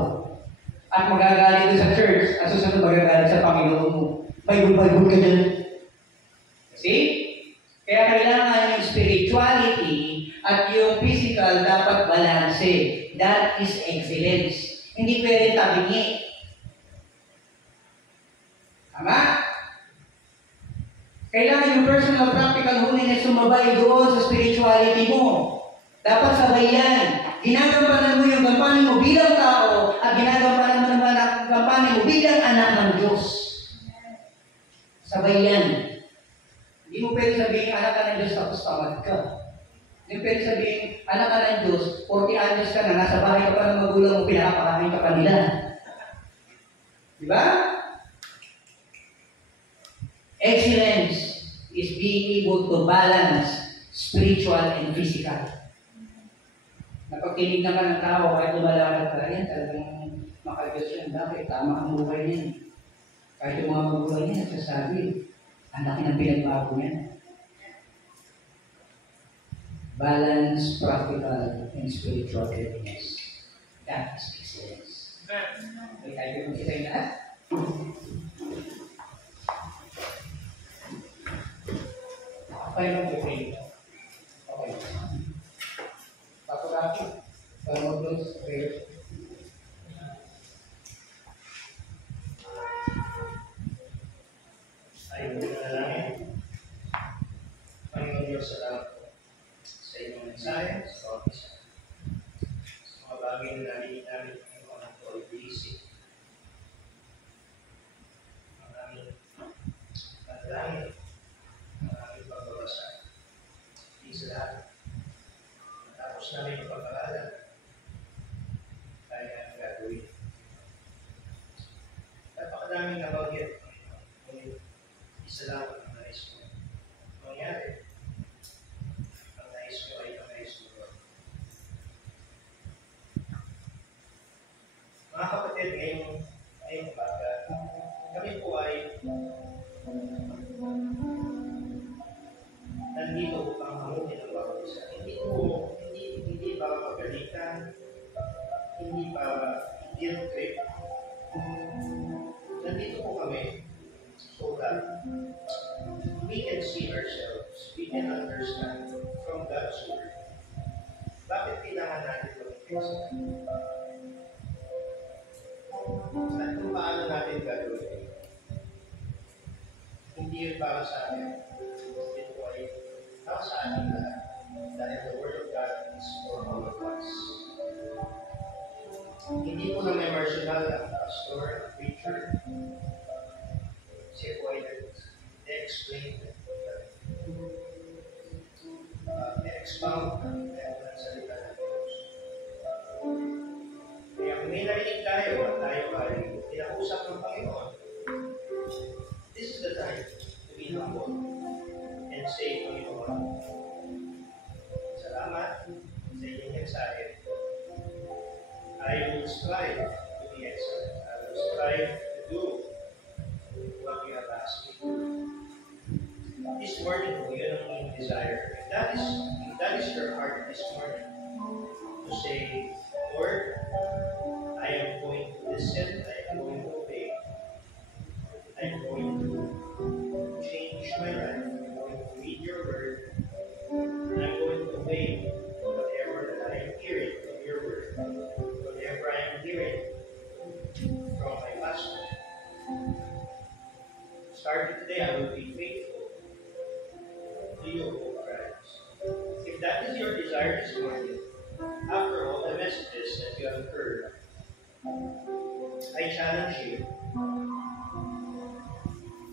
At magagalit doon sa church, at susunod magagalit sa Panginoon mo. Bible ka dyan. See? Kaya kailangan yung spirituality at yung physical dapat balanse. That is excellence. Hindi pwede tabingi. Tama? Kailangan yung personal practical holiness sumabay doon sa spirituality mo. Dapat sabay yan. Ginagampanan mo yung gampanin mo bilang tao at ginagampanan mo naman ang gampanin mo bilang anak ng Diyos. Sabay yan. Hindi mo pwede sabihin anak ka ng Diyos tapos tamad ka. Hindi pwede sabihin anak ka ng Diyos, 40 anos ka na, nasa bahay ka pa ng magulang mo, pinakapakain ka pa nila. Diba? Excellence is being able to balance spiritual and physical. Napag tinignan ka ng tao, kahit lumalakad ka, yan talagang makagos yan. Bakit? Tama ang buhay niya. Kahit yung mga magulang niya, nagsasabi, ang laki ng pinagbago niya. Balance, practical, and spiritual readiness. That is excellence. Okay, tayo yung kita yung lahat. Okay lang po kayo. Okay. Papagaki. Para mag-close. Okay. Ayun na lang. Panginoon Diyos, salamat po sa inyong mensahe, sa office. Sa mga bagay na narinig namin ang mga pag-iisip. Ang aming panalangin, ang aming pagbabasa. Hindi sa lahat. Matapos namin ang pag-aaral, kaya ang gagawin. Napakadaming nabagyan. Ngunit isa lang ang nais ko mangyari. Ang nais ko ay ang nais ko. Mga kapatid, ngayong umaga, kami po ay nandito upang hamunin ang bawat isa. Hindi pa pagalitan, hindi pa guilt trip. Nandito po kami so that we can see ourselves, we can understand from God's Word. Bakit kailangan natin mag-examine? hindi yun para sa akin. Ito ay para sa ating lahat. Dahil the Word of God is for all of us. Hindi po na may marginal ang pastor, preacher. Siya po ay explain expound ng salita ng Diyos. Kaya kung may narinig tayo at tayo ay pinakusap ng Panginoon, this is the time to be humble and say, Panginoon, salamat sa inyong mensahe. I will strive to be excellent. I will strive to do what you have asked me to do. This morning, yun ang iyong desire. If that is your heart this morning, to say, Lord, I am going to listen, I am going to obey, I am going to change my life, I am going to read your word, and I am going to obey whatever that I am hearing from your word, whatever I am hearing from my pastor. Starting today, I will be faithful to you, O Christ. If that is your desire this morning, after all the messages that you have heard, I challenge you,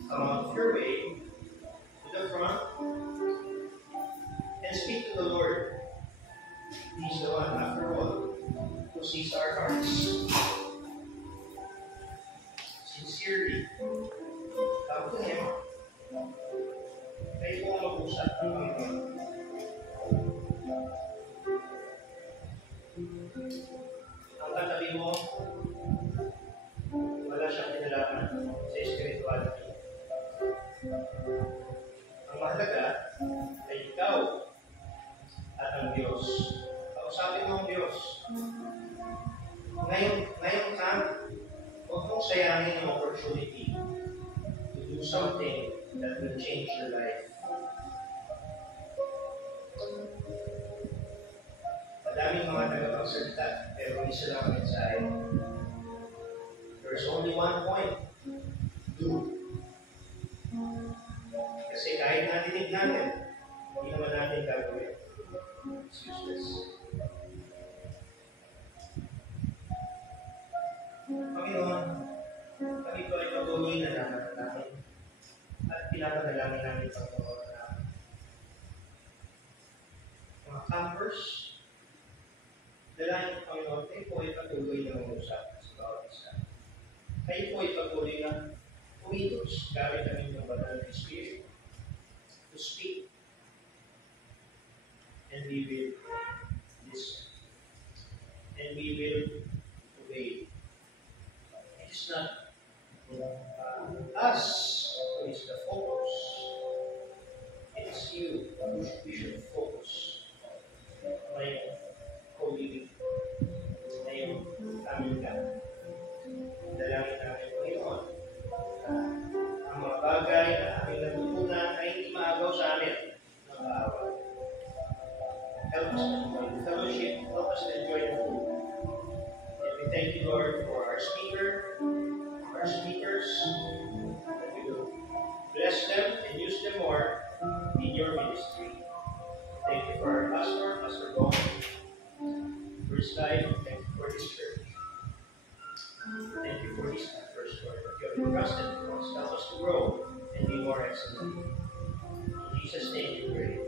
come out of your way to the front and speak to the Lord. He's the one, after all, who sees our hearts. Sincerely, come to Him. Kayo po ang mag-usap ng Panginoon. Ang katabi mo, wala siyang kinalaman sa spirituality. Ang mahalaga ay ikaw at ang Diyos. Kausapin mo ang Diyos. Ngayon ka, huwag mong sayangin ang opportunity to do something that will change your life. Madaming mga tagapagsalita, pero isa lang ang mensahe. There's only one point. Do. Kasi kahit natinig natin, hindi naman natin gagawin. It's useless. Panginoon, kami po ay patuloy na namin at pinapadalangin namin Panginoon na mga campers, dalangin ng Panginoon, kayo po ay patuloy na mangusap sa bawat isa. Kayo po ay patuloy na umitos gamit ang inyong banal na Espiritu to speak, and we will listen, and we will obey. It is not us who is the focus. It is you who should focus. Ngayong Holy Week, ngayong aming lahat. Dalangin namin, Panginoon, ang mga bagay na aming natutunan ay hindi maagaw sa amin ng kaaway. Help us to enjoy the fellowship. Help us to enjoy the food. And we thank you, Lord, for our speaker, our speakers, that we will bless them and use them more in your ministry. Thank you for our pastor, Pastor Gong, for his life. Thank you for his church. Thank you for his efforts, Lord, that you have entrusted to us. Help us to grow and be more excellent. In Jesus' name we pray.